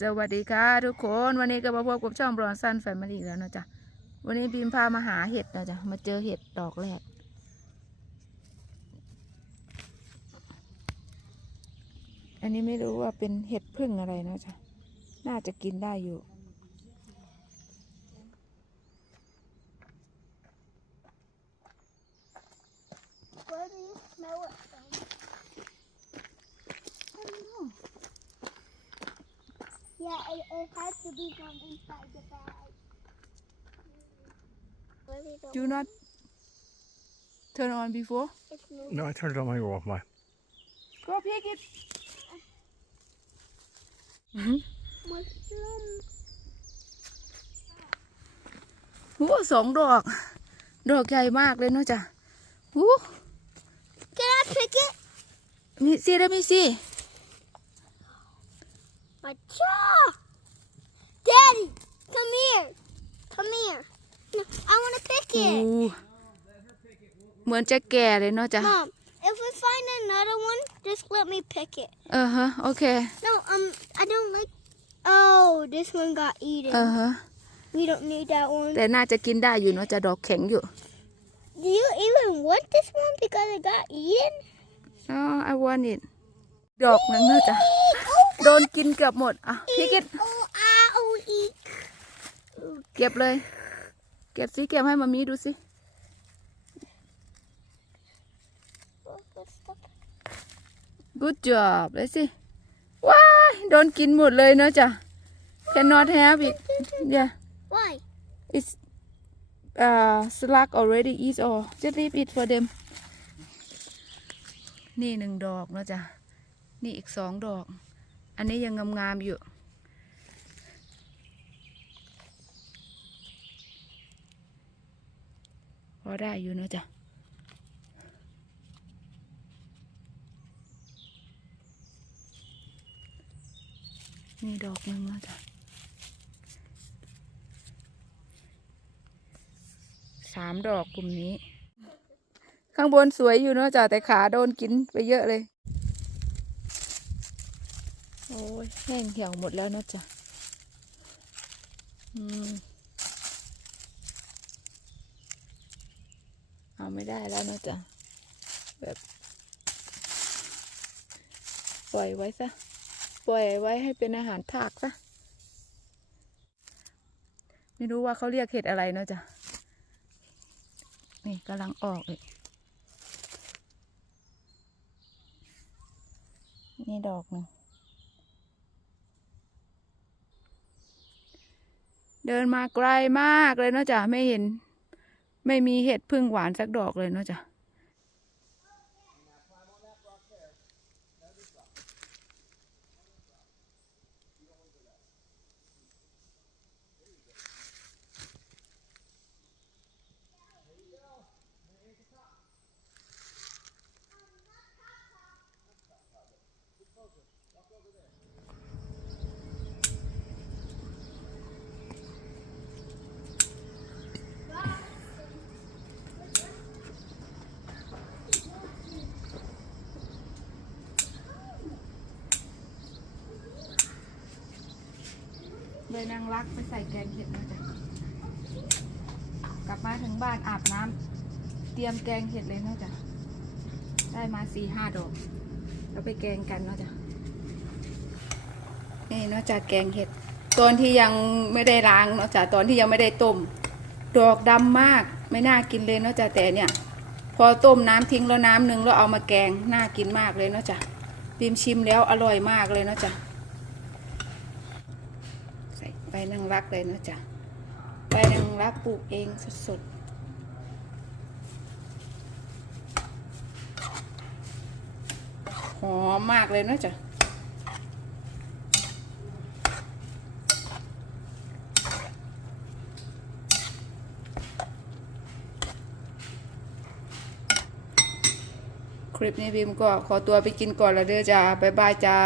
สวัสดีค่ะทุกคนวันนี้ก็มาพบกับช่องบรอนซันแฟมิลี่แล้วนะจ๊ะวันนี้บีมพามาหาเห็ดนะจ๊ะมาเจอเห็ดดอกแรกอันนี้ไม่รู้ว่าเป็นเห็ดพึ่งอะไรนะจ๊ะน่าจะกินได้อยู่ Where do you smell it from? I don't know. Yeah, it, it has to be from inside the bag. Really don't Do not turn on before It's moving. No, I turned it on when you were walking by. go pick it Mushroom. โอ้สองดอก ดอกใหญ่มากเลยเนาะจ๊ะโอ้ Can I pick it? มีสิได้มีสิ My jaw. Daddy, come here. Come here. No, I want to pick โอ้ it. เหมือนจะแก่เลยเนาะจ๊ะ Mom, if we find another one, just let me pick it. เออฮะ โอเค No, um, I don't like. Oh, this one got eaten. เออฮะ we don't need that one. แต่น่าจะกินได้อยู่เนาะจะดอกแข็งอยู่ Do you even want this one because it got eaten? อ๋อ I want it ดอกนึงเนาะจ๊ะ โดนกินเกือบหมด อะ พี่กิด Oh, ah, oh, eek. เก็บเลย เก็บสิเก็บให้มามีดูสิ Oh, good stuff. good job เลยสิ ว้าย โดนกินหมดเลยเนาะจ๊ะ cannot have it yeah Why? it's uh slug already eat all just leave it for them นี่หนึ่งดอกเนาะจ๊ะนี่อีกสองดอก อันนี้ยังงามๆอยู่ พอได้อยู่นะจ๊ะนี่ดอกหนึงแล้วจ้ะสามดอกกลุ่มนี้ ข้างบนสวยอยู่เนาะจ้ะแต่ขาโดนกินไปเยอะเลย โอ้ยแห้งเหี่ยวหมดแล้วเนาะจ้ะอืม เอาไม่ได้แล้วเนาะจ้ะแบบ ปล่อยไว้ซะ ปล่อยไว้ให้เป็นอาหารทากซะ ไม่รู้ว่าเขาเรียกเห็ดอะไรเนาะจ้ะนี่กำลังออกเลยนี่ดอกหนึ่ง เดินมาไกลมากเลยเนาะจ้ะไม่เห็น ไม่มีเห็ดพึ่งหวานสักดอกเลยเนาะจ้ะ เลยนางรักไปใส่แกงเห็ดนะจ๊ะกลับมาถึงบ้านอาบน้ำเตรียมแกงเห็ดเลยเนาะจ๊ะได้มาสี่ห้าดอกเราไปแกงกันเนาะจ๊ะนี่เนาะจ๊ะแกงเห็ดตอนที่ยังไม่ได้ล้างเนาะจ๊ะตอนที่ยังไม่ได้ต้ม ดอกดำมากไม่น่ากินเลยเนาะจ๊ะแต่เนี่ย พอต้มน้ำทิ้งแล้วน้ำหนึ่งแล้วเอามาแกงน่ากินมากเลยเนาะจ๊ะพิมชิมแล้วอร่อยมากเลยเนาะจ๊ะ นางรักเลยนะจ๊ะใบนางรักปลูกเองสดๆหอมมากเลยนะจ๊ะคลิปนี้บิมก็ขอตัวไปกินก่อนล้วเด้อจ้า บ๊ายบายจ้า